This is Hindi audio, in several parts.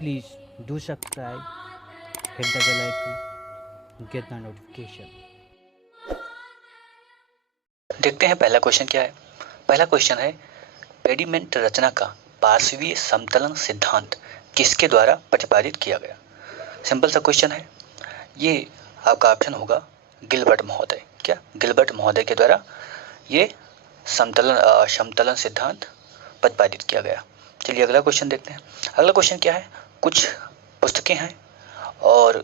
Please do subscribe, hit the bell icon, get the notification. देखते हैं पहला क्वेश्चन क्या है। पहला क्वेश्चन है पेडिमेंट रचना का पार्श्वीय समतलन सिद्धांत किसके द्वारा प्रतिपादित किया गया। सिंपल सा क्वेश्चन है। ये आपका ऑप्शन होगा गिलबर्ट महोदय। क्या गिलबर्ट महोदय के द्वारा ये समतलन सिद्धांत प्रतिपादित किया गया। चलिए अगला क्वेश्चन देखते हैं। अगला क्वेश्चन क्या है, कुछ पुस्तकें हैं और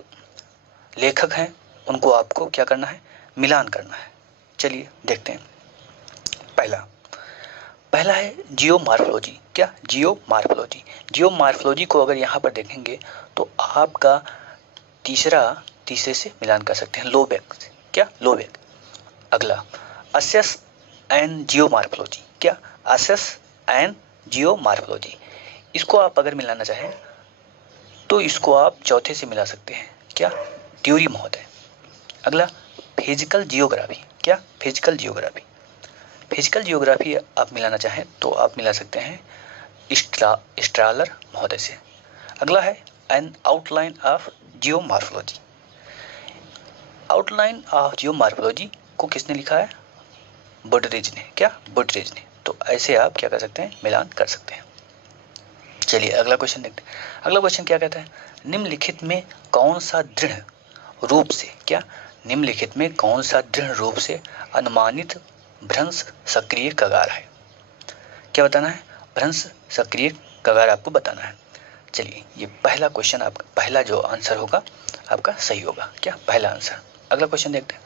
लेखक हैं, उनको आपको क्या करना है, मिलान करना है। चलिए देखते हैं। पहला है जियोमॉर्फोलॉजी। क्या जियोमॉर्फोलॉजी। जियोमॉर्फोलॉजी को अगर यहाँ पर देखेंगे तो आपका तीसरे से मिलान कर सकते हैं, लोबेक से। क्या लोबेक। अगला असेस एंड जियोमॉर्फोलॉजी। क्या असेस एंड जियोमॉर्फोलॉजी। इसको आप अगर मिलाना चाहें तो इसको आप चौथे से मिला सकते हैं। क्या ड्यूरी महोदय। अगला फिजिकल जियोग्राफी। क्या फिजिकल जियोग्राफी। फिजिकल जियोग्राफी आप मिलाना चाहें तो आप मिला सकते हैं स्ट्रालर महोदय से। अगला है N outline of geomorphology. Outline of geomorphology को किसने लिखा है, बुडरेज ने। क्या बुडरेज ने। तो ऐसे आप क्या कर सकते हैं, मिलान कर सकते हैं। चलिए अगला क्वेश्चन देखते हैं। अगला क्वेश्चन क्या कहता है, निम्नलिखित में कौन सा दृढ़ रूप से, क्या निम्नलिखित में कौन सा दृढ़ रूप से अनुमानित भ्रंश सक्रिय कगार है। क्या बताना है, भ्रंश सक्रिय कगार आपको बताना है। चलिए ये पहला क्वेश्चन आपका, पहला जो आंसर होगा आपका सही होगा। क्या पहला आंसर। अगला क्वेश्चन देखते हैं।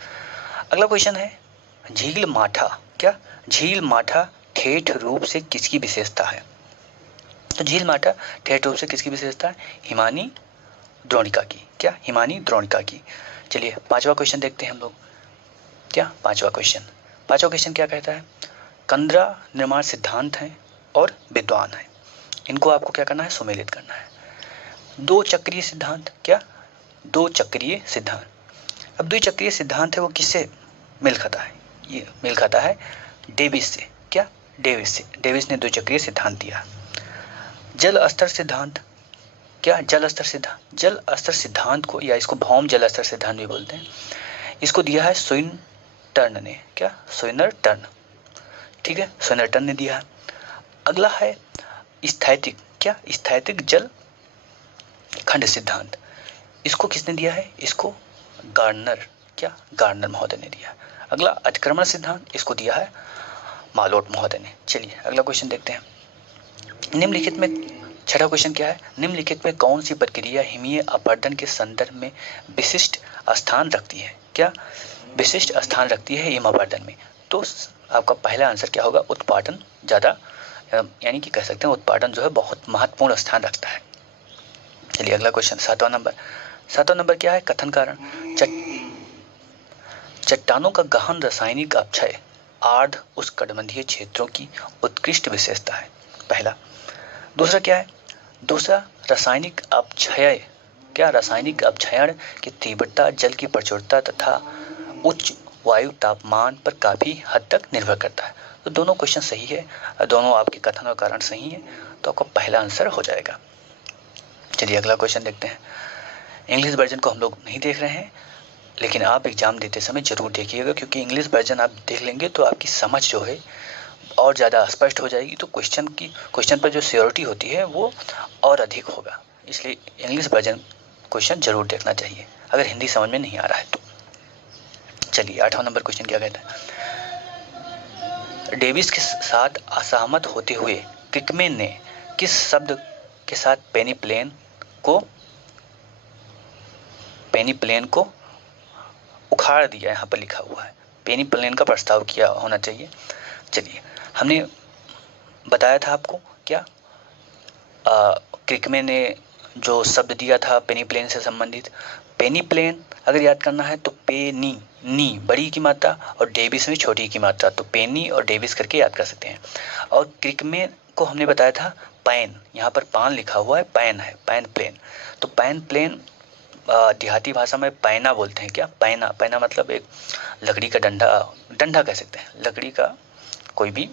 अगला क्वेश्चन है झील माठा। क्या झील माठा ठेठ रूप से किसकी विशेषता है। तो झील माठा ठेठ रूप से किसकी विशेषता है, हिमानी द्रोणिका की। क्या हिमानी द्रोणिका की। चलिए पांचवा क्वेश्चन देखते हैं हम लोग। क्या पांचवा क्वेश्चन क्या कहता है, कंदरा निर्माण सिद्धांत हैं और विद्वान हैं, इनको आपको क्या करना है, सुमेलित करना है। दो चक्रीय सिद्धांत। क्या दो चक्रीय सिद्धांत। अब दो चक्रीय सिद्धांत है वो किससे मेल खाता है, ये मेल खाता है डेविस से। क्या डेविस से। डेविस ने दो चक्रीय सिद्धांत दिया। जल स्तर सिद्धांत। क्या जल स्तर सिद्धांत। जल स्तर सिद्धांत को, या इसको भौम जल स्तर सिद्धांत भी बोलते हैं, इसको दिया है स्विनटर्न ने। क्या स्विनटर्न। ठीक है, स्विनटर्न ने दिया है। अगला है स्थैतिक। क्या स्थैतिक जल खंड सिद्धांत, इसको किसने दिया है, इसको गार्डनर। क्या गार्डनर महोदय ने दिया। अगला अतिक्रमण सिद्धांत, इसको दिया है मालोट महोदय ने। चलिए अगला क्वेश्चन देखते हैं। निम्नलिखित में, छठा क्वेश्चन क्या है, निम्नलिखित में कौन सी प्रक्रिया हिमीय अपरदन के संदर्भ में विशिष्ट स्थान रखती है। क्या विशिष्ट स्थान रखती है हिम अपरदन में। तो आपका पहला आंसर क्या होगा, उत्पादन ज़्यादा, यानी कि कह सकते हैं उत्पादन जो है बहुत महत्वपूर्ण स्थान रखता है। चलिए अगला क्वेश्चन, सातवां नंबर क्या है, कथन कारण। चट्टानों का गहन रासायनिक अपक्षय आर्द्र उष्णकटिबंधीय क्षेत्रों की उत्कृष्ट विशेषता है, पहला। दूसरा क्या है, दूसरा रासायनिक अपक्षय। क्या रासायनिक अपक्षयण की तीव्रता जल की प्रचुरता तथा उच्च वायु तापमान पर काफी हद तक निर्भर करता है। तो दोनों क्वेश्चन सही है, दोनों आपके कथन और कारण सही है, तो आपका पहला आंसर हो जाएगा। चलिए अगला क्वेश्चन देखते हैं। इंग्लिश वर्जन को हम लोग नहीं देख रहे हैं, लेकिन आप एग्जाम देते समय जरूर देखिएगा, क्योंकि इंग्लिश वर्जन आप देख लेंगे तो आपकी समझ जो है और ज़्यादा स्पष्ट हो जाएगी। तो क्वेश्चन पर जो श्योरिटी होती है वो और अधिक होगा। इसलिए इंग्लिश वर्जन क्वेश्चन जरूर देखना चाहिए अगर हिंदी समझ में नहीं आ रहा है तो। चलिए आठवां नंबर क्वेश्चन क्या कहता है, डेविस के साथ असहमत होते हुए क्रिकमैन ने किस शब्द के साथ पेनीप्लेन को उखाड़ दिया, यहाँ पर लिखा हुआ है, पेनीप्लेन का प्रस्ताव किया होना चाहिए। चलिए हमने बताया था आपको, क्या क्रिकमैन ने जो शब्द दिया था पेनीप्लेन से संबंधित, पेनीप्लेन अगर याद करना है तो नी बड़ी की मात्रा और डेविस में छोटी की मात्रा, तो पेनी और डेविस करके याद कर सकते हैं। और क्रिकमैन को हमने बताया था पैन, यहाँ पर पान लिखा हुआ है, पैन है, पैन प्लेन। तो पैन प्लेन देहाती भाषा में पैना बोलते हैं। क्या पैना मतलब एक लकड़ी का डंडा कह सकते हैं, लकड़ी का कोई भी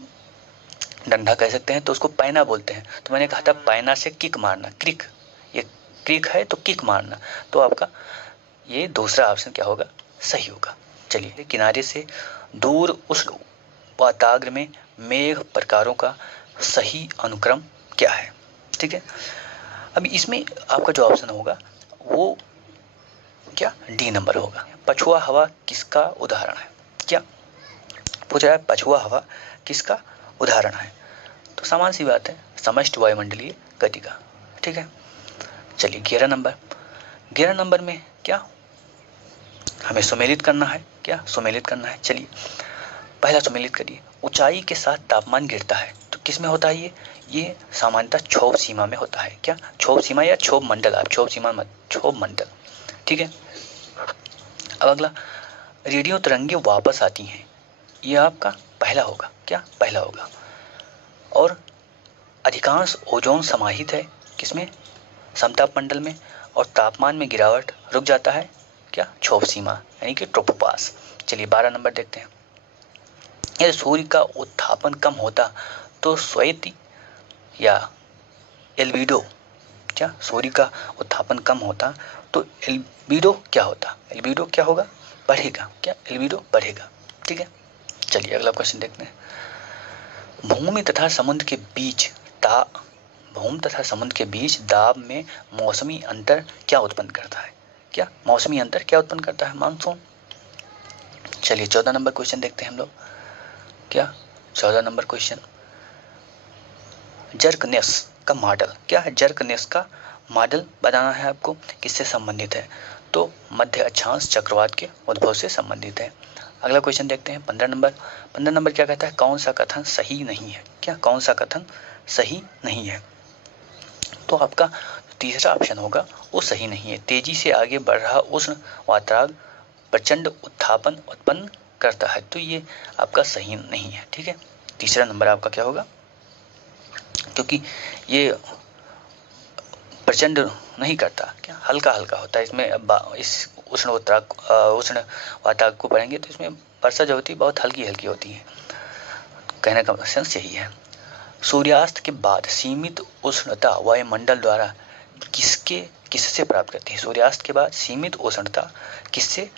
डंडा कह सकते हैं, तो उसको पैना बोलते हैं। तो मैंने कहा था पैना से किक मारना, क्रिक, ये क्रिक है तो किक मारना, तो आपका ये दूसरा ऑप्शन क्या होगा, सही होगा। चलिए, किनारे से दूर उष्ण वाताग्र में मेघ प्रकारों का सही अनुक्रम क्या है। ठीक है, अभी इसमें आपका जो ऑप्शन होगा वो क्या, डी नंबर होगा। पछुआ हवा किसका उदाहरण है, क्या पूछ रहा है, पछुआ हवा किसका उदाहरण है, तो सामान्य सी बात है, समष्टि वायुमंडलीय गति का। ठीक है, चलिए 11 नंबर में क्या हमें सुमेलित करना है, क्या सुमेलित करना है। चलिए पहला सुमेलित करिए, ऊंचाई के साथ तापमान गिरता है, तो किस में होता है ये सामान्यतः क्षोभ सीमा में होता है। क्या क्षोभ सीमा या क्षोभ मंडल, आप क्षोभ सीमा मत, क्षोभ मंडल। ठीक है, अब अगला, रेडियो तरंगे वापस आती हैं, ये आपका पहला होगा, क्या पहला होगा। और अधिकांश ओजोन समाहित है किसमें, समताप मंडल में, और तापमान में गिरावट रुक जाता है, क्या क्षोभ सीमा यानी कि ट्रोपोपास। चलिए 12 नंबर देखते हैं, यदि सूर्य का उत्थापन कम होता तो श्वेति या एल्बिडो, क्या सूर्य का उत्थापन कम होता तो एल्बिडो क्या होता, एल्बिडो क्या होगा, बढ़ेगा, क्या एल्बिडो बढ़ेगा। ठीक है, चलिए अगला क्वेश्चन देखते हैं, भूमि तथा समुद्र के बीच दाब में मौसमी अंतर क्या उत्पन्न करता है, क्या मौसमी अंतर क्या उत्पन्न करता है, मानसून। चलिए 14 नंबर क्वेश्चन देखते हैं हम लोग, क्या 14 नंबर क्वेश्चन, जर्कनेस का मॉडल, क्या है जर्कनेस का मॉडल बताना है आपको, किससे संबंधित है, तो मध्य अक्षांश चक्रवात के उद्भव से संबंधित है। अगला क्वेश्चन देखते हैं 15 नंबर क्या कहता है, कौन सा कथन सही नहीं है, क्या कौन सा कथन सही नहीं है, तो आपका तीसरा ऑप्शन होगा वो सही नहीं है। तेजी से आगे बढ़ रहा उष्ण वातावरण प्रचंड उत्थापन उत्पन्न करता है, तो ये आपका सही नहीं है। ठीक है, तीसरा नंबर आपका क्या होगा, क्योंकि ये प्रचंड नहीं करता, क्या हल्का हल्का होता है, इसमें इस उष्ण वातावरण को पढ़ेंगे तो इसमें वर्षा जो होती है बहुत हल्की हल्की होती है, कहने का सेंस यही है। सूर्यास्त के बाद सीमित उष्णता वायुमंडल द्वारा किससे प्राप्त करती है, सूर्यास्त के बाद सीमित उष्णता किससे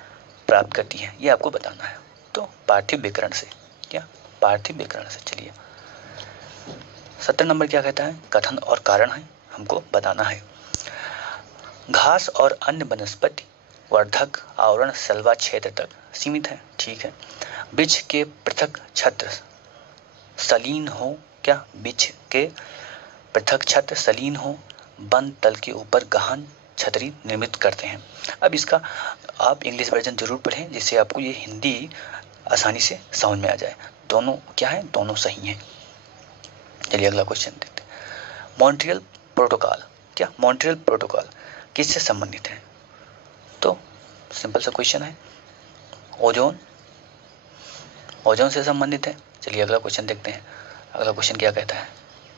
प्राप्त करती है, ये आपको बताना है, तो पार्थिव विकिरण से, क्या पार्थिव विकिरण से। चलिए 17 नंबर क्या कहता है, कथन और कारण है, हमको बताना है। घास और अन्य वनस्पति वर्धक आवरण सलवा क्षेत्र तक सीमित है, ठीक है। वृक्ष के पृथक छत्र सलीन हो, क्या वृक्ष के पृथक छत्र सलीन हो, वन तल के ऊपर गहन छतरी निर्मित करते हैं। अब इसका आप इंग्लिश वर्जन जरूर पढ़ें जिससे आपको ये हिंदी आसानी से समझ में आ जाए। दोनों क्या है, दोनों सही हैं। चलिए अगला क्वेश्चन देखते हैं, मॉन्ट्रियल प्रोटोकॉल, क्या मॉन्ट्रियल प्रोटोकॉल किससे संबंधित है, तो सिंपल सा क्वेश्चन है, ओजोन से संबंधित है। चलिए अगला क्वेश्चन देखते हैं, अगला क्वेश्चन क्या कहता है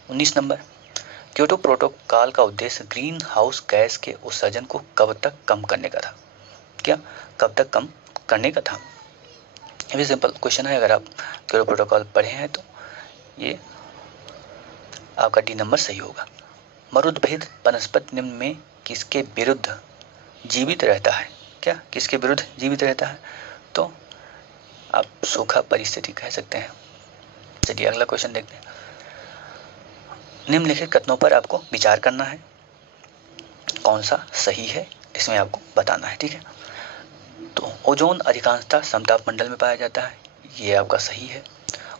19 नंबर, क्योटो प्रोटोकॉल का उद्देश्य ग्रीन हाउस गैस के उत्सर्जन को कब तक कम करने का था, क्या कब तक कम करने का था। ये भी सिंपल क्वेश्चन है, अगर आप क्योटो प्रोटोकॉल पढ़े हैं तो ये आपका डी नंबर सही होगा। मरुद्भेद वनस्पति निम्न में किसके विरुद्ध जीवित रहता है, क्या किसके विरुद्ध जीवित रहता है, तो आप सूखा परिस्थिति कह सकते हैं। चलिए अगला क्वेश्चन देखते हैं, निम्नलिखित कथनों पर आपको विचार करना है, कौन सा सही है इसमें आपको बताना है, ठीक है। तो ओजोन अधिकांशतः समताप मंडल में पाया जाता है, ये आपका सही है।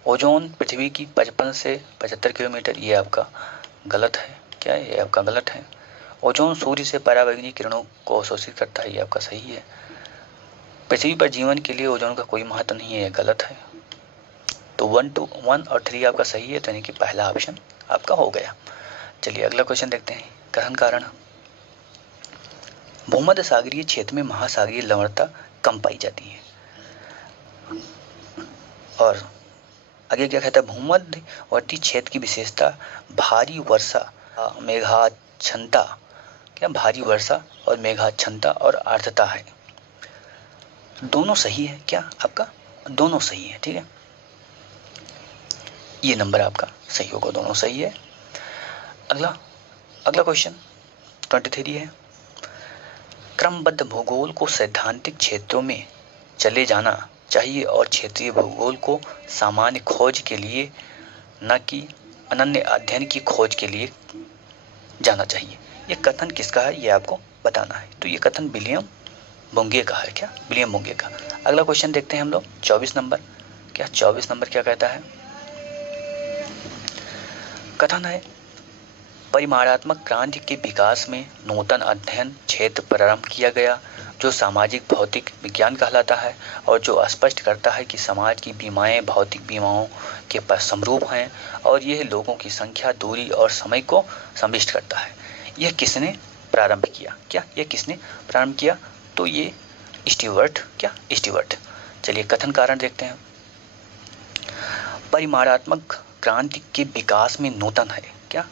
ओजोन पृथ्वी की 55 से 75 किलोमीटर, ये आपका गलत है, क्या ये आपका गलत है। ओजोन सूर्य से पराबैंगनी किरणों को अवशोषित करता है, ये आपका सही है। पृथ्वी पर जीवन के लिए ओजोन का कोई महत्व नहीं है, ये गलत है। तो 1 और 3 आपका सही है, तो यानी कि पहला ऑप्शन आपका हो गया। चलिए अगला क्वेश्चन देखते हैं, कथन कारण। भूमध्य सागरीय क्षेत्र में महासागरीय लवणता कम पाई जाती है, और आगे क्या कहता है, भूमध्यवर्ती क्षेत्र की विशेषता भारी वर्षा मेघाच्छन्नता, क्या भारी वर्षा और मेघाच्छन्नता और आर्द्रता है। दोनों सही है, क्या आपका दोनों सही है, ठीक है। ये नंबर आपका सही होगा, दोनों सही है। अगला क्वेश्चन 23 है, क्रमबद्ध भूगोल को सैद्धांतिक क्षेत्रों में चले जाना चाहिए और क्षेत्रीय भूगोल को सामान्य खोज के लिए न कि अनन्य अध्ययन की खोज के लिए जाना चाहिए। ये कथन किसका है ये आपको बताना है। तो ये कथन विलियम बुंगे का है। क्या? विलियम बुंगे का। अगला क्वेश्चन देखते हैं हम लोग 24 नंबर। क्या 24 नंबर क्या कहता है? कथन है, परिमाणात्मक क्रांति के विकास में नूतन अध्ययन क्षेत्र प्रारंभ किया गया जो सामाजिक भौतिक विज्ञान कहलाता है और जो स्पष्ट करता है कि समाज की बीमाएं भौतिक बीमाओं के समरूप हैं और यह लोगों की संख्या, दूरी और समय को सम्मिलित करता है। यह किसने प्रारंभ किया? क्या यह किसने प्रारंभ किया? तो ये स्टीवर्ट। क्या? स्टीवर्ट। चलिए कथन कारण देखते हैं। परिमाणात्मक क्रांति के विकास में नूतन है। क्या?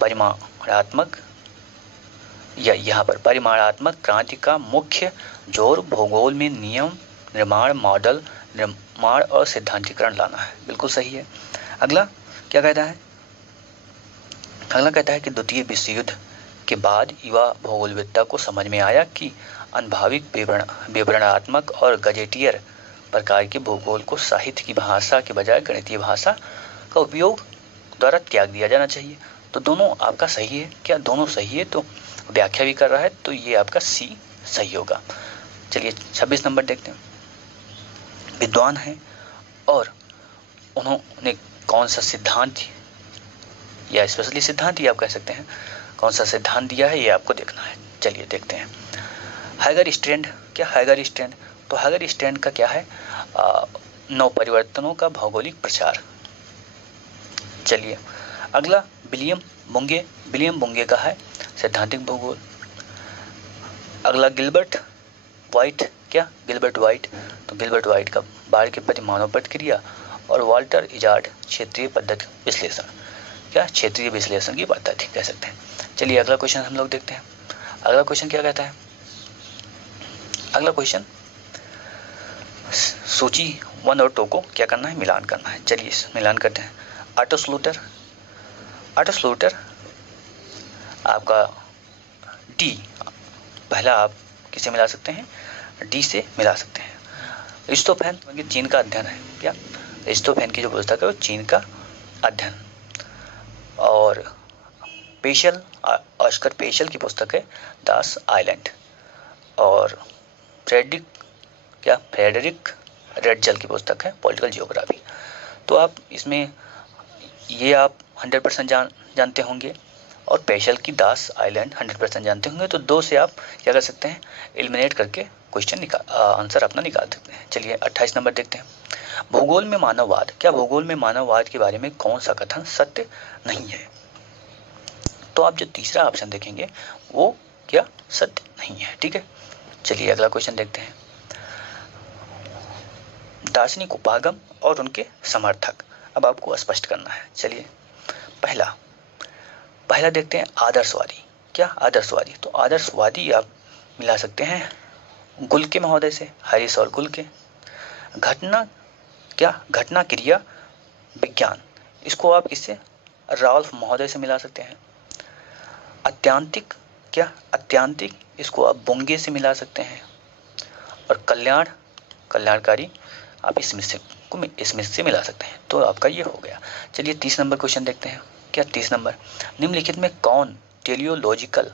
परिमाणात्मक या यहाँ पर परिमाणात्मक क्रांति का मुख्य जोर भूगोल में नियम निर्माण, मॉडल निर्माण और सिद्धांतीकरण लाना है। बिल्कुल सही है। अगला क्या कहता है? अगला कहता है कि द्वितीय विश्व युद्ध के बाद युवा भूगोलविद्ता को समझ में आया कि अनुभाविक विवरणात्मक और गजेटियर प्रकार के भूगोल को साहित्य की भाषा के बजाय गणितीय भाषा का उपयोग द्वारा त्याग दिया जाना चाहिए। तो दोनों आपका सही है। क्या? दोनों सही है। तो व्याख्या भी कर रहा है तो ये आपका सी सही होगा। चलिए 26 नंबर देखते हैं। विद्वान है और उन्होंने कौन सा सिद्धांत या स्पेशली सिद्धांत ही आप कह सकते हैं, कौन सा सिद्धांत दिया है ये आपको देखना है। चलिए देखते हैं। Hagar strand. क्या? Hagar strand. तो हैगर स्ट्रैंड का क्या है? नव परिवर्तनों का भौगोलिक प्रचार। चलिए अगला विलियम बुंगे। विलियम बुंगे का है सैद्धांतिक भूगोल। अगला गिलबर्ट वाइट। क्या? Gilbert white. तो गिलबर्ट वाइट का बाढ़ के प्रति मानव प्रतिक्रिया और वाल्टर इजार्ड क्षेत्रीय पद्धति विश्लेषण। क्या? क्षेत्रीय विश्लेषण की पद्धति कह सकते हैं। चलिए अगला क्वेश्चन हम लोग देखते हैं। अगला क्वेश्चन क्या कहता है? अगला क्वेश्चन सूची 1 और 2 को क्या करना है? मिलान करना है। चलिए मिलान करते हैं। ऑटो स्लूटर। ऑटो स्लूटर आपका डी, पहला आप किसे मिला सकते हैं? डी से मिला सकते हैं। रिस्टोफैन चीन का अध्ययन है। क्या? रिस्टोफैन की जो पुस्तक है वो चीन का अध्ययन। और पेशल, ऑस्कर पेशल की पुस्तक है दास आइलैंड। और फ्रेडरिक रेडजल की पुस्तक है पॉलिटिकल जियोग्राफी। तो आप इसमें ये आप 100% जानते होंगे और पेशल की दास आइलैंड 100% जानते होंगे। तो 2 से आप क्या कर सकते हैं? एलिमिनेट करके क्वेश्चन आंसर अपना निकाल सकते हैं। चलिए 28 नंबर देखते हैं। भूगोल में मानववाद। क्या? भूगोल में मानववाद के बारे में कौन सा कथन सत्य नहीं है? तो आप जो तीसरा ऑप्शन देखेंगे वो क्या? सत्य नहीं है। ठीक है। चलिए अगला क्वेश्चन देखते हैं। दार्शनिक उपागम और उनके समर्थक अब आपको स्पष्ट करना है। चलिए पहला देखते हैं आदर्शवादी। क्या? आदर्शवादी। तो आदर्शवादी आप मिला सकते हैं गुल्के महोदय से, हैरिस और गुल्के। घटना क्रिया विज्ञान, इसको आप किससे? राल्फ महोदय से मिला सकते हैं। अत्यांतिक। क्या? अत्यांतिक, इसको आप बुंगे से मिला सकते हैं। और कल्याणकारी आप स्मिथ से मिला सकते हैं। तो आपका ये हो गया। चलिए 30 नंबर क्वेश्चन देखते हैं। क्या? 30 नंबर, निम्नलिखित में कौन टेलियोलॉजिकल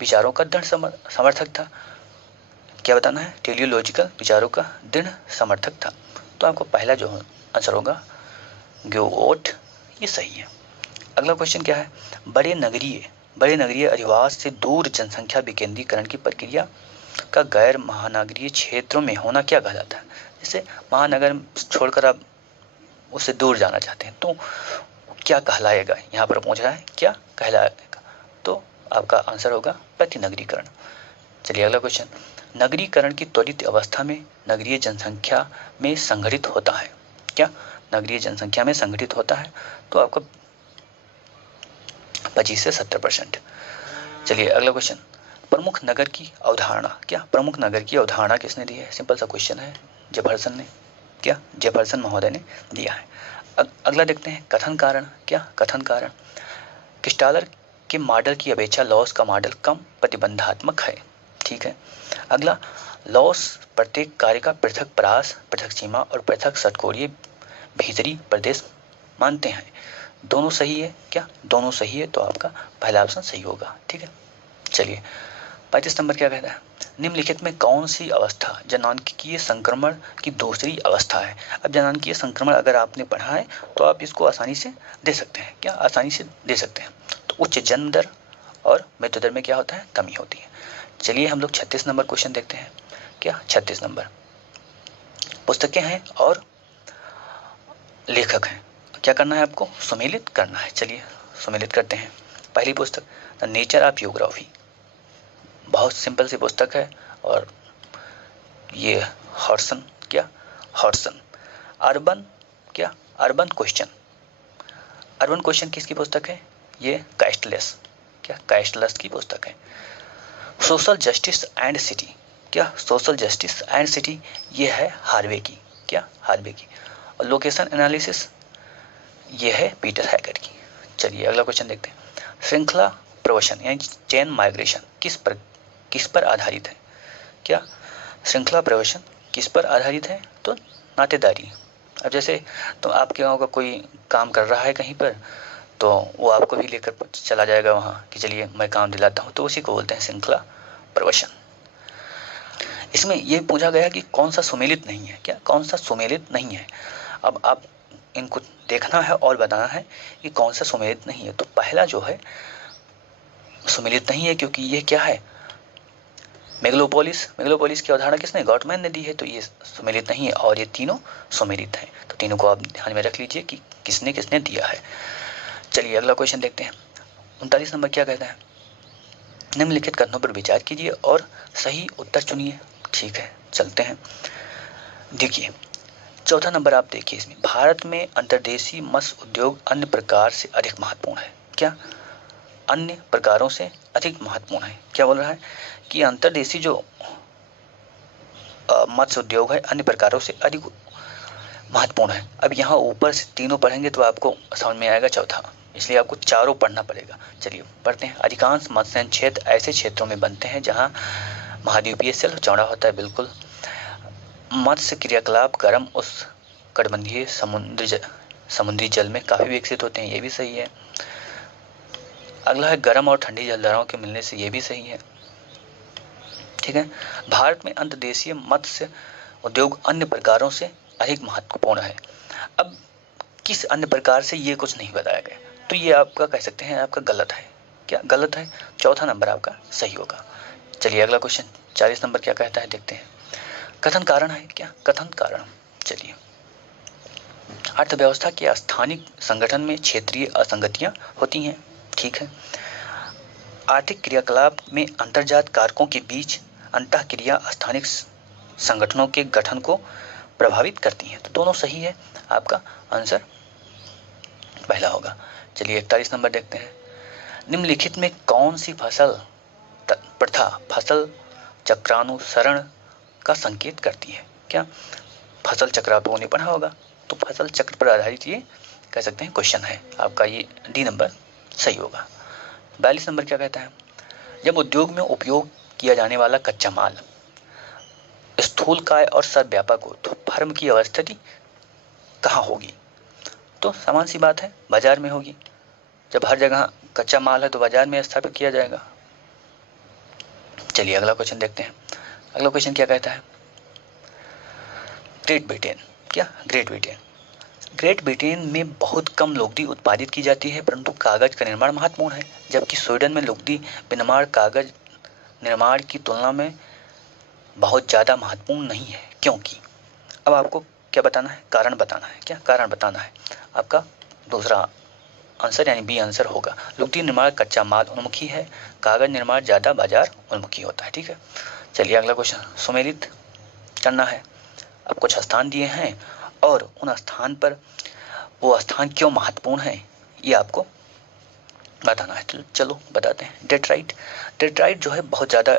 विचारों का दृढ़ समर्थक था? क्या बताना है? टेलियोलॉजिकल विचारों का दृढ़ समर्थक था। तो आपको पहला जो आंसर होगा ग्योट, ये सही है। अगला क्वेश्चन क्या है? बड़े नगरीय अधिवास से दूर जनसंख्या विकेंद्रीकरण की प्रक्रिया का गैर महानगरीय क्षेत्रों में होना क्या कहलाता है? जैसे महानगर छोड़कर आप उससे दूर जाना चाहते हैं तो क्या कहलाएगा? यहाँ पर पूछ रहा है क्या कहलाएगा। तो आपका आंसर होगा प्रतिनगरीकरण। चलिए अगला क्वेश्चन। नगरीकरण की त्वरित अवस्था में नगरीय जनसंख्या में संघटित होता है। क्या? नगरीय जनसंख्या में संघटित होता है। तो आपको 25 से 70%। चलिए अगला क्वेश्चन। प्रमुख नगर की अवधारणा। क्या? प्रमुख नगर की अवधारणा किसने दी है? सिंपल सा क्वेश्चन है, जेफरसन ने। क्या? जेफरसन महोदय ने दिया है। अगला देखते हैं कथन कारण। क्या? कथन कारण। के मॉडल की अपेक्षा लॉस का मॉडल कम प्रतिबंधात्मक है। ठीक है। अगला, लॉस प्रत्येक कार्य का पृथक परास, पृथक सीमा और पृथक षटकोणीय भीतरी प्रदेश मानते हैं। दोनों सही है क्या? दोनों सही है, तो आपका पहला ऑप्शन सही होगा। ठीक है। चलिए 35 नंबर क्या कहता है, निम्नलिखित में कौन सी अवस्था जनांकीय संक्रमण की दूसरी अवस्था है? अब जनांकीय संक्रमण अगर आपने पढ़ा है तो आप इसको आसानी से दे सकते हैं। क्या? आसानी से दे सकते हैं। तो उच्च जन्म दर और मृत्यु दर में क्या होता है? कमी होती है। चलिए हम लोग 36 नंबर क्वेश्चन देखते हैं। क्या? 36 नंबर पुस्तकें हैं और लेखक हैं, क्या करना है आपको? सुमेलित करना है। चलिए सुमेलित करते हैं। पहली पुस्तक द नेचर ऑफ जियोग्राफी, बहुत सिंपल सी पुस्तक है और ये हॉर्सन, क्या? हॉर्सन। अर्बन, क्या? अर्बन क्वेश्चन, अर्बन क्वेश्चन किसकी पुस्तक है? ये कैस्टलेस, क्या? कैस्टलेस की पुस्तक है। सोशल जस्टिस एंड सिटी, क्या? सोशल जस्टिस एंड सिटी, ये है हार्वे की, क्या? हार्वे की। और लोकेशन एनालिसिस, ये है पीटर हैगर की। चलिए अगला क्वेश्चन देखते हैं। श्रृंखला प्रवसन यानी चेन माइग्रेशन किस पर आधारित है? क्या? श्रृंखला प्रवसन किस पर आधारित है? तो नातेदारी। अब जैसे तो आपके गाँव का कोई काम कर रहा है कहीं पर, तो वो आपको भी लेकर चला जाएगा वहाँ कि चलिए मैं काम दिलाता हूँ, तो उसी को बोलते हैं श्रृंखला प्रवसन। इसमें ये पूछा गया कि कौन सा सुमेलित नहीं है? क्या? कौन सा सुमेलित नहीं है? अब आप इनको देखना है और बताना है कि कौन सा सुमेलित नहीं है। तो पहला जो है सुमेलित नहीं है क्योंकि ये क्या है? मेगलोपोलिस। मेगलोपोलिस की अवधारणा किसने? गॉटमैन ने दी है, तो ये सुमेलित नहीं है। और ये तीनों सुमेलित हैं। तो तीनों को आप ध्यान में रख लीजिए कि किसने किसने दिया है। चलिए अगला क्वेश्चन देखते हैं। 39 नंबर क्या कहता है, निम्नलिखित कथनों पर विचार कीजिए और सही उत्तर चुनिए। ठीक है, चलते हैं। देखिए चौथा नंबर आप देखिए, इसमें भारत में अंतर्देशीय मत्स्य उद्योग अन्य प्रकार से अधिक महत्वपूर्ण है। क्या? अन्य प्रकारों से अधिक महत्वपूर्ण है। क्या बोल रहा है कि अंतर्देशीय जो मत्स्य उद्योग है अन्य प्रकारों से अधिक महत्वपूर्ण है। अब यहाँ ऊपर से तीनों पढ़ेंगे तो आपको समझ में आएगा चौथा, इसलिए आपको चारों पढ़ना पड़ेगा। चलिए पढ़ते हैं। अधिकांश मत्स्य क्षेत्र ऐसे क्षेत्रों में बनते हैं जहाँ महाद्वीपीय शेल्फ चौड़ा होता है। बिल्कुल। मत्स्य क्रियाकलाप गर्म उष्णकटिबंधीय समुद्री जल में काफी विकसित होते हैं, ये भी सही है। अगला है गर्म और ठंडी जलधाराओं के मिलने से, ये भी सही है। ठीक है। भारत में अंतर्देशीय मत्स्य उद्योग अन्य प्रकारों से अधिक महत्वपूर्ण है। अब किस अन्य प्रकार से ये कुछ नहीं बताया गया, तो ये आपका कह सकते हैं आपका गलत है। क्या गलत है? चौथा नंबर आपका सही होगा। चलिए अगला क्वेश्चन 40 नंबर क्या कहता है, देखते हैं। कथन कारण है। क्या? कथन कारण। चलिए, अर्थव्यवस्था के स्थानिक संगठन में क्षेत्रीय असंगतियां होती हैं। ठीक है। आर्थिक क्रियाकलाप में अंतर्जात कारकों के बीच अंतःक्रिया स्थानिक संगठनों के गठन को प्रभावित करती हैं। तो दोनों सही है, आपका आंसर पहला होगा। चलिए 41 नंबर देखते हैं। निम्नलिखित में कौन सी फसल प्रथा फसल चक्रानुसरण का संकेत करती है? क्या? फसल चक्र आप लोगों ने पढ़ा होगा, तो फसल चक्र पर आधारित ये कह सकते हैं क्वेश्चन है। आपका ये डी नंबर सही होगा। 42 नंबर क्या कहता है, जब उद्योग में उपयोग किया जाने वाला कच्चा माल स्थूलकाय और सर्वव्यापक हो तो फर्म की अवस्थिति कहाँ होगी? तो समान सी बात है, बाजार में होगी। जब हर जगह कच्चा माल है तो बाजार में स्थापित किया जाएगा। चलिए अगला क्वेश्चन देखते हैं। अगला क्वेश्चन क्या कहता है, ग्रेट ब्रिटेन। क्या? Great Britain. ग्रेट ब्रिटेन में बहुत कम लुगदी उत्पादित की जाती है, परंतु कागज का निर्माण महत्वपूर्ण है, जबकि स्वीडन में लुगदी विनिर्माण कागज निर्माण की तुलना में बहुत ज़्यादा महत्वपूर्ण नहीं है। क्योंकि अब आपको क्या बताना है? कारण बताना है। क्या? कारण बताना है। आपका दूसरा आंसर यानी बी आंसर होगा। लुगदी निर्माण कच्चा माल उन्मुखी है, कागज निर्माण ज़्यादा बाजार उन्मुखी होता है। ठीक है। चलिए अगला क्वेश्चन, सुमेलित करना है। अब कुछ स्थान दिए हैं और उन स्थान पर वो स्थान क्यों महत्वपूर्ण है ये आपको बताना है। तो चलो बताते हैं। डेट्राइट। डेट्राइट जो है बहुत ज़्यादा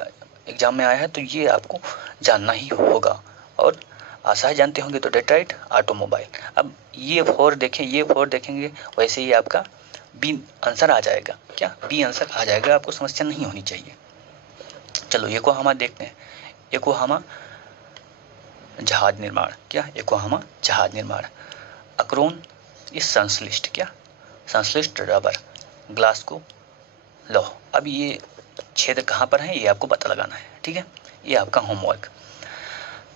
एग्जाम में आया है, तो ये आपको जानना ही होगा और आशा है जानते होंगे। तो डेट्राइट ऑटोमोबाइल। अब ये फोर देखें, ये फोर देखेंगे, वैसे ही आपका बी आंसर आ जाएगा। क्या बी आंसर आ जाएगा, आपको समस्या नहीं होनी चाहिए। चलो योकोहामा देखते हैं। योकोहामा जहाज निर्माण, क्या योकोहामा जहाज निर्माण। अकरोन ये संश्लिष्ट, क्या संश्लिष्ट रबर। ग्लासगो लौह। अब ये क्षेत्र कहाँ पर है ये आपको पता लगाना है, ठीक है, ये आपका होमवर्क।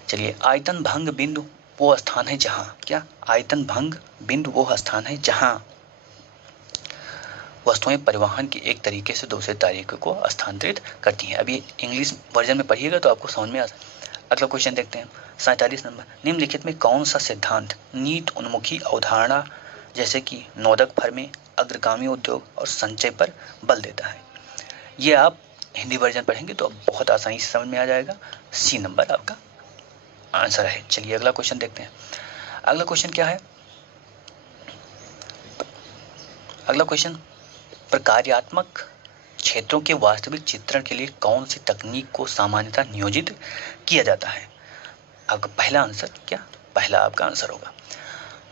चलिए आयतन भंग बिंदु वो स्थान है जहां, क्या आयतन भंग बिंदु वो स्थान है जहां वस्तुएं परिवहन के एक तरीके से दूसरे तरीके को स्थानांतरित करती हैं। अभी इंग्लिश वर्जन में पढ़िएगा तो आपको समझ में आ सकता। अगला क्वेश्चन देखते हैं 47 नंबर। निम्नलिखित में कौन सा सिद्धांत नीति उन्मुखी अवधारणा जैसे कि नोदक फर्मे, अग्रगामी उद्योग और संचय पर बल देता है? ये आप हिंदी वर्जन पढ़ेंगे तो बहुत आसानी से समझ में आ जाएगा। सी नंबर आपका आंसर है। चलिए अगला क्वेश्चन देखते हैं। अगला क्वेश्चन क्या है? अगला क्वेश्चन, प्रकार्यात्मक क्षेत्रों के वास्तविक चित्रण के लिए कौन सी तकनीक को सामान्यतः नियोजित किया जाता है? आपका पहला आंसर, क्या पहला आपका आंसर होगा।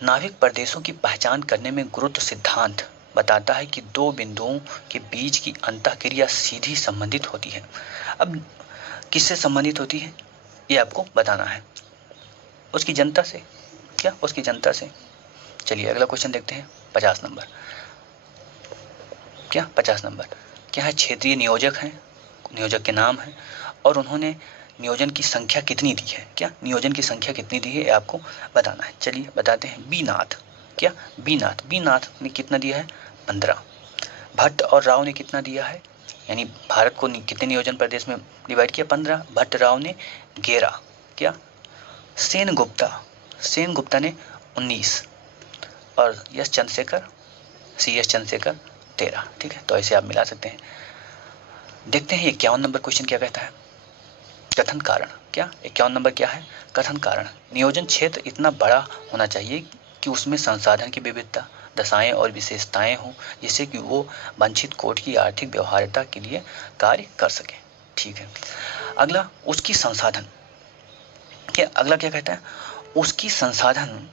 नाभिक प्रदेशों की पहचान करने में गुरुत्व सिद्धांत बताता है कि दो बिंदुओं के बीच की अंतःक्रिया सीधी संबंधित होती है। अब किससे संबंधित होती है ये आपको बताना है, उसकी जनता से, क्या उसकी जनता से। चलिए अगला क्वेश्चन देखते हैं 50 नंबर। क्या 50 नंबर क्या है? क्षेत्रीय नियोजक हैं, नियोजक के नाम है और उन्होंने नियोजन की संख्या कितनी दी है? क्या नियोजन की संख्या कितनी दी है ये आपको बताना है। चलिए बताते हैं। बी नाथ, क्या बी नाथ, बी नाथ ने कितना दिया है? 15। भट्ट और राव ने कितना दिया है? यानी भारत को कितने नियोजन प्रदेश में डिवाइड किया? 15। भट्ट राव ने 11। क्या सेनगुप्ता, सेनगुप्ता ने 19 और यश चंद्रशेखर, सी एस चंद्रशेखर 13। ठीक है, तो ऐसे आप मिला सकते हैं। देखते हैं 51 नंबर क्वेश्चन क्या कहता है? कथन कारण। क्या 51 नंबर क्या है? कथन कारण। नियोजन क्षेत्र इतना बड़ा होना चाहिए कि उसमें संसाधन की विविधता, दशाएं और विशेषताएं हों जिससे कि वो वंचित कोट की आर्थिक व्यवहार्यता के लिए कार्य कर सके। ठीक है, अगला उसकी संसाधन। क्या अगला क्या कहता है? उसकी संसाधन,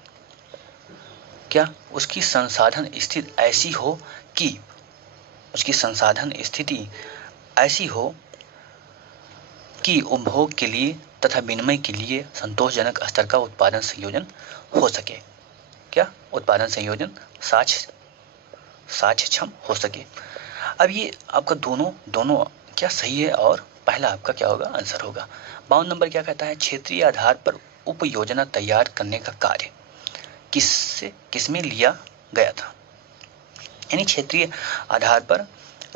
क्या उसकी संसाधन स्थिति ऐसी हो कि, उसकी संसाधन स्थिति ऐसी हो कि उपभोग के लिए तथा विनिमय के लिए संतोषजनक स्तर का उत्पादन संयोजन हो सके। क्या उत्पादन संयोजन साक्ष्यक्षम हो सके। अब ये आपका दोनों क्या सही है और पहला आपका क्या होगा? आंसर होगा। 52 नंबर क्या कहता है? क्षेत्रीय आधार पर उप योजना तैयार करने का कार्य किसमें लिया गया था? यानी क्षेत्रीय आधार पर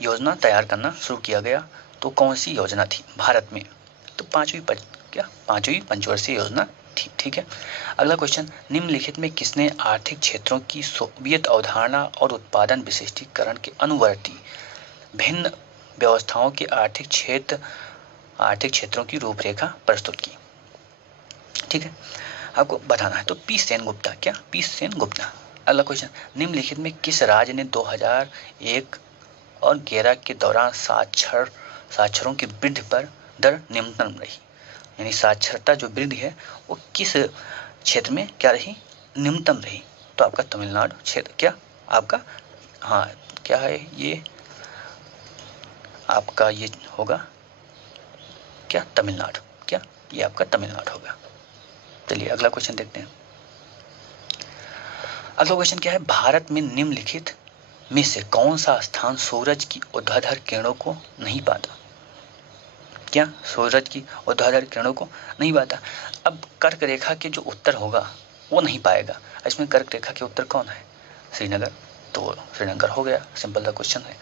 योजना तैयार करना शुरू किया गया तो कौन सी योजना थी भारत में? तो पांचवी पंचवर्षीय योजना थी। ठीक है, अगला क्वेश्चन, निम्नलिखित में किसने आर्थिक क्षेत्रों की सोवियत अवधारणा और उत्पादन विशिष्टीकरण के अनुवर्ती भिन्न व्यवस्थाओं के आर्थिक क्षेत्रों की रूपरेखा प्रस्तुत की? ठीक है, आपको बताना है। तो पी सेनगुप्ता, क्या पी सेनगुप्ता। अगला क्वेश्चन, निम्नलिखित में किस राज्य ने 2001 और 11 के दौरान साक्षरों की वृद्धि पर दर निम्नतम रही? यानी साक्षरता जो वृद्धि है वो किस क्षेत्र में क्या रही? निम्नतम रही। तो आपका तमिलनाडु क्षेत्र, क्या आपका, हाँ क्या है ये आपका, ये होगा क्या? तमिलनाडु। क्या ये आपका तमिलनाडु होगा। चलिए अगला क्वेश्चन देखते हैं। अगला क्वेश्चन क्या है? भारत में निम्नलिखित में से कौन सा स्थान सूरज की ऊर्ध्वाधर किरणों को नहीं पाता? क्या सूरज की ऊर्ध्वाधर किरणों को नहीं पाता? अब कर्क रेखा के जो उत्तर होगा वो नहीं पाएगा। इसमें कर्क रेखा के उत्तर कौन है? श्रीनगर। तो श्रीनगर हो गया, सिंपल सा क्वेश्चन है।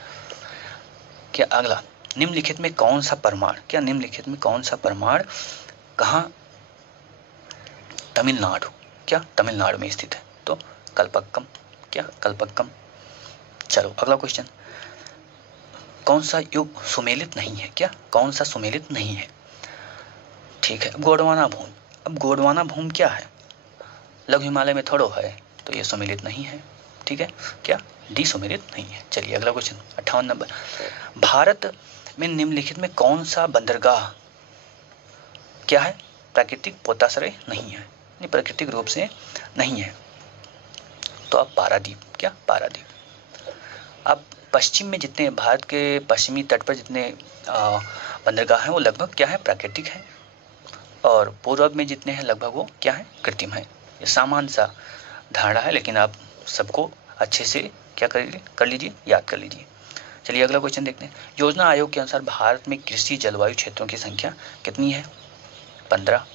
क्या अगला, निम्नलिखित में कौन सा परमाणु, क्या निम्नलिखित में कौन सा परमाणु कहाँ? तमिलनाडु, क्या तमिलनाडु में स्थित है? तो कल्पक्कम, क्या कल्पक्कम। चलो अगला क्वेश्चन, कौन सा युग सुमेलित नहीं है? क्या कौन सा सुमेलित नहीं है? ठीक है, गोंडवाना भूमि। अब गोंडवाना भूमि क्या है? लघु हिमालय में थोड़ो है, तो ये सुमेलित नहीं है। ठीक है, क्या डी सुमेलित नहीं है। चलिए अगला क्वेश्चन 58 नंबर, भारत में निम्नलिखित में कौन सा बंदरगाह क्या है? प्राकृतिक पोताश्रय नहीं है, नहीं प्राकृतिक रूप से नहीं है। तो अब पारादीप, क्या पारादीप। अब पश्चिम में जितने भारत के पश्चिमी तट पर जितने बंदरगाह हैं वो लगभग क्या है, प्राकृतिक हैं, और पूर्व में जितने हैं लगभग वो क्या है, कृत्रिम है। ये सामान्य सा धारणा है, लेकिन आप सबको अच्छे से क्या कर लीजिए, याद कर लीजिए। चलिए अगला क्वेश्चन देखते हैं। योजना आयोग के अनुसार भारत में कृषि जलवायु क्षेत्रों की संख्या कितनी है? 15।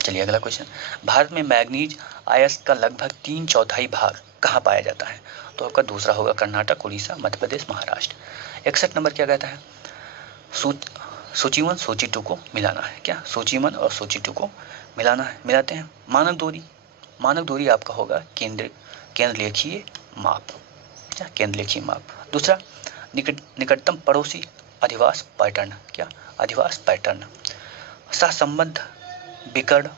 चलिए अगला क्वेश्चन। भारत में मैग्नीज अयस्क का लगभग 3/4 भाग कहाँ पाया जाता है? तो आपका दूसरा होगा कर्नाटक, उड़ीसा, मध्य प्रदेश, महाराष्ट्र। 61 नंबर क्या कहता है? सूची 1 सूची 2 को मिलाना है। क्या? सूची 1 और सूची 2 को मिलाना है। मिलाते हैं। मानक दूरी आपका होगा केंद्र लेखीय माप। क्या? केंद्र लेखीय माप। दूसरा निकटतम पड़ोसी अधिवास पैटर्न। क्या? अधिवास पैटर्न। सहसंबंध विकर्ण।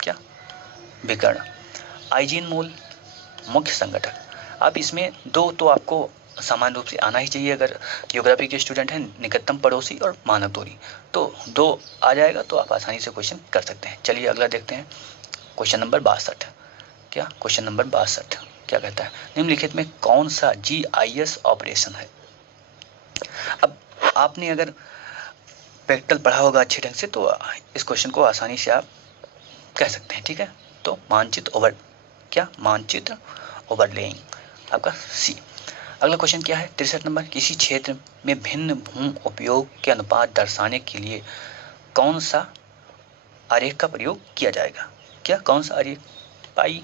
क्या? विकर्ण। आइजीन मूल मुख्य संगठक। अब इसमें दो तो आपको सामान्य रूप से आना ही चाहिए अगर ज्योग्राफी के स्टूडेंट हैं, निकटतम पड़ोसी और मानक दूरी। तो 2 आ जाएगा तो आप आसानी से क्वेश्चन कर सकते हैं। चलिए अगला देखते हैं। Question number 62। क्या? क्वेश्चन नंबर 62 क्या कहता है? निम्नलिखित में कौन सा GIS ऑपरेशन है? अब आपने अगर प्रैक्टिकल पढ़ा होगा अच्छे ढंग से तो इस क्वेश्चन को आसानी से आप कह सकते हैं। ठीक है, तो मानचित्र ओवरलेइंग आपका C। अगला क्वेश्चन क्या है? 63 नंबर। किसी क्षेत्र में भिन्न भूमि उपयोग के अनुपात दर्शाने के लिए कौन सा आरेख का प्रयोग किया जाएगा? क्या? कौन सा आरेख? पाई।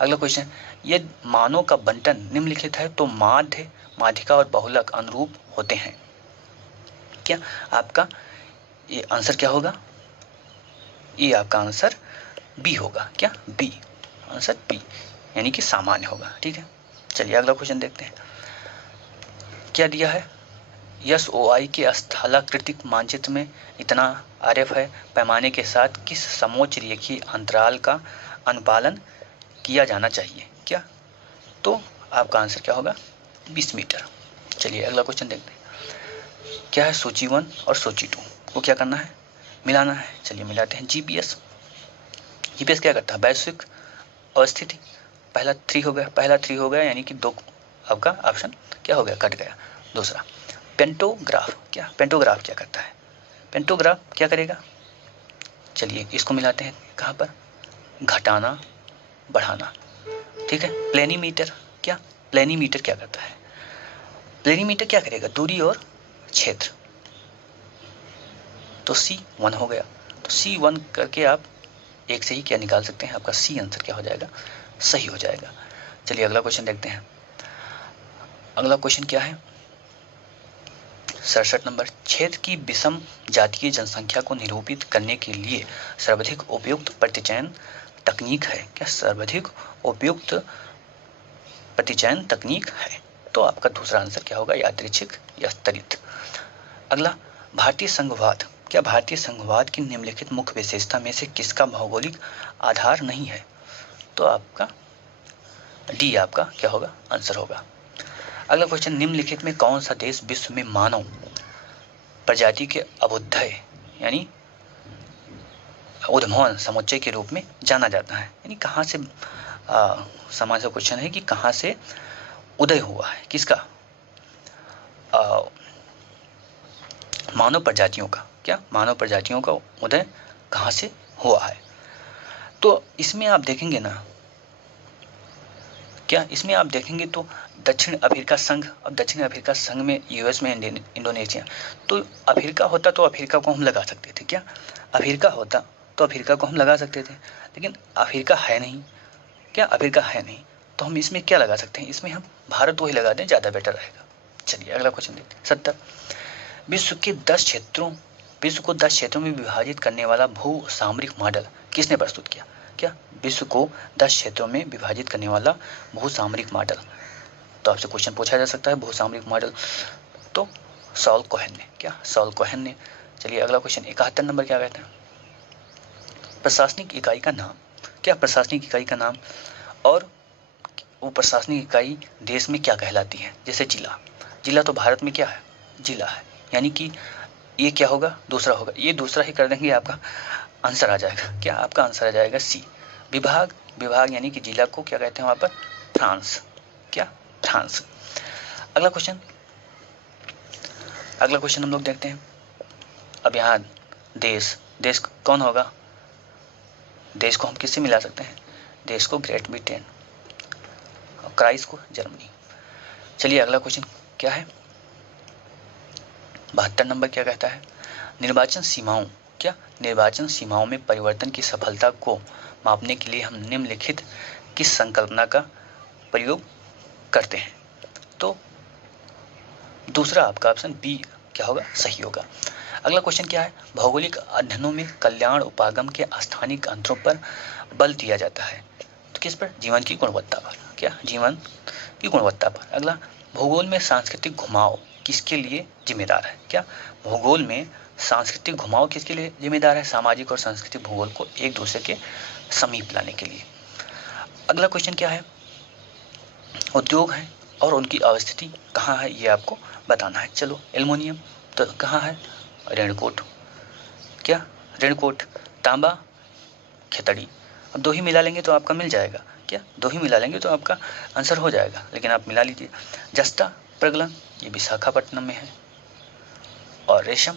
अगला क्वेश्चन, यदि मानों का बंटन निम्नलिखित है तो माध्य, माध्यिका और बहुलक अनुरूप होते हैं। क्या? आपका ये आंसर क्या होगा? ये आपका आंसर बी होगा। क्या? बी, आंसर बी, यानी कि सामान्य होगा। ठीक है, चलिए अगला क्वेश्चन देखते हैं। क्या दिया है? SOI के स्थलाकृतिक मानचित्र में इतना आरएफ है पैमाने के साथ किस समोच्च रेखीय अंतराल का अनुपालन किया जाना चाहिए? क्या? तो आपका आंसर क्या होगा? 20 मीटर। चलिए अगला क्वेश्चन देखते हैं। क्या है? सूची 1 और सूची 2 को क्या करना है? मिलाना है। चलिए मिलाते हैं। जीपीएस क्या करता है? वैश्विक अवस्थिति। पहला 3 हो गया, यानी कि 2 आपका ऑप्शन क्या हो गया? कट गया। दूसरा पेंटोग्राफ। क्या? पेंटोग्राफ क्या करता है? पेंटोग्राफ क्या करेगा? चलिए इसको मिलाते हैं। कहाँ पर? घटाना बढ़ाना। ठीक है। प्लेनीमीटर। क्या? प्लेनीमीटर क्या करता है? प्लेनीमीटर क्या करेगा? दूरी और क्षेत्र। तो C1 हो गया। तो C1 करके आप एक से ही क्या निकाल सकते हैं? आपका C आंसर क्या हो जाएगा? सही हो जाएगा। चलिए अगला क्वेश्चन देखते हैं। अगला क्वेश्चन क्या है? 67 नंबर। क्षेत्र की विषम जातीय जनसंख्या को निरूपित करने के लिए सर्वाधिक उपयुक्त प्रतिचयन तकनीक है। क्या? सर्वाधिक उपयुक्त प्रतिचयन तकनीक है। तो आपका दूसरा आंसर क्या होगा? यादृच्छिक या स्तरित। अगला भारतीय संघवाद। क्या? भारतीय संघवाद की निम्नलिखित मुख्य विशेषता में से किसका भौगोलिक आधार नहीं है? तो आपका डी आपका क्या होगा? आंसर होगा। अगला क्वेश्चन, निम्नलिखित में कौन सा देश विश्व में मानव प्रजाति के अभ्युदय यानी उद्भवन समुच्चय के रूप में जाना जाता है? यानी कहाँ से समान सा क्वेश्चन है कि कहाँ से उदय हुआ है, किसका? मानव प्रजातियों का। क्या? मानव प्रजातियों का उदय कहाँ से हुआ है? तो इसमें आप देखेंगे ना, क्या इसमें आप देखेंगे तो दक्षिण अफ्रीका संघ, अब दक्षिण अफ्रीका संघ में यूएस में इंडोनेशिया, तो अफ्रीका होता तो अफ्रीका को हम लगा सकते थे। क्या? अफ्रीका होता तो अफ्रीका को हम लगा सकते थे, लेकिन अफ्रीका है नहीं। क्या? अफ्रीका है नहीं, तो हम इसमें क्या लगा सकते हैं? इसमें हम भारत वही लगा दें, ज़्यादा बेटर रहेगा। चलिए अगला क्वेश्चन देखते हैं। 70। विश्व को 10 क्षेत्रों में विभाजित करने वाला भू सामरिक मॉडल किसने प्रस्तुत किया? क्या? विश्व को 10 क्षेत्रों में विभाजित करने वाला भू सामरिक मॉडल। तो आपसे क्वेश्चन पूछा जा सकता है भू सामरिक मॉडल, तो सॉल कोहेन ने। क्या? सॉल कोहेन ने। चलिए अगला क्वेश्चन 71 नंबर क्या कहता है? प्रशासनिक इकाई का नाम। क्या? प्रशासनिक इकाई का नाम, और वो प्रशासनिक इकाई देश में क्या कहलाती है? जैसे जिला तो भारत में क्या है? जिला है, यानी कि ये क्या होगा? दूसरा होगा। ये दूसरा ही कर देंगे, आपका आंसर आ जाएगा। क्या? आपका आंसर आ जाएगा C। विभाग यानी कि जिला को क्या कहते हैं वहाँ पर? फ्रांस। क्या? France France. अगला क्वेश्चन हम लोग देखते हैं। अब यहाँ देश कौन होगा? देश को हम किससे मिला सकते हैं? देश को ग्रेट ब्रिटेन, और क्राइस को जर्मनी। चलिए अगला क्वेश्चन क्या है? 72 नंबर क्या कहता है? निर्वाचन सीमाओं में परिवर्तन की सफलता को मापने के लिए हम निम्नलिखित किस संकल्पना का प्रयोग करते हैं? तो दूसरा आपका ऑप्शन बी क्या होगा? सही होगा। अगला क्वेश्चन क्या है? भौगोलिक अध्ययनों में कल्याण उपागम के स्थानिक अंतरों पर बल दिया जाता है, तो किस पर? जीवन की गुणवत्ता पर। क्या? जीवन की गुणवत्ता पर। अगला, भूगोल में सांस्कृतिक घुमाव किसके लिए जिम्मेदार है? क्या? भूगोल में सांस्कृतिक घुमाव किसके लिए जिम्मेदार है? सामाजिक और सांस्कृतिक भूगोल को एक दूसरे के समीप लाने के लिए। अगला क्वेश्चन क्या है? उद्योग है और उनकी अवस्थिति कहाँ है, ये आपको बताना है। चलो, एल्युमिनियम तो कहाँ है? रेणकोट। क्या? रेणकोट। तांबा, खेतड़ी। अब दो ही मिला लेंगे तो आपका मिल जाएगा। क्या? दो ही मिला लेंगे तो आपका आंसर हो जाएगा, लेकिन आप मिला लीजिए। जस्ता प्रगलन, ये विशाखापट्टनम में है, और रेशम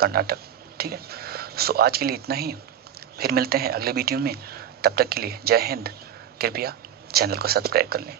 कर्नाटक। ठीक है, सो आज के लिए इतना ही। फिर मिलते हैं अगले वीडियो में। तब तक के लिए जय हिंद। कृपया चैनल को सब्सक्राइब कर लें।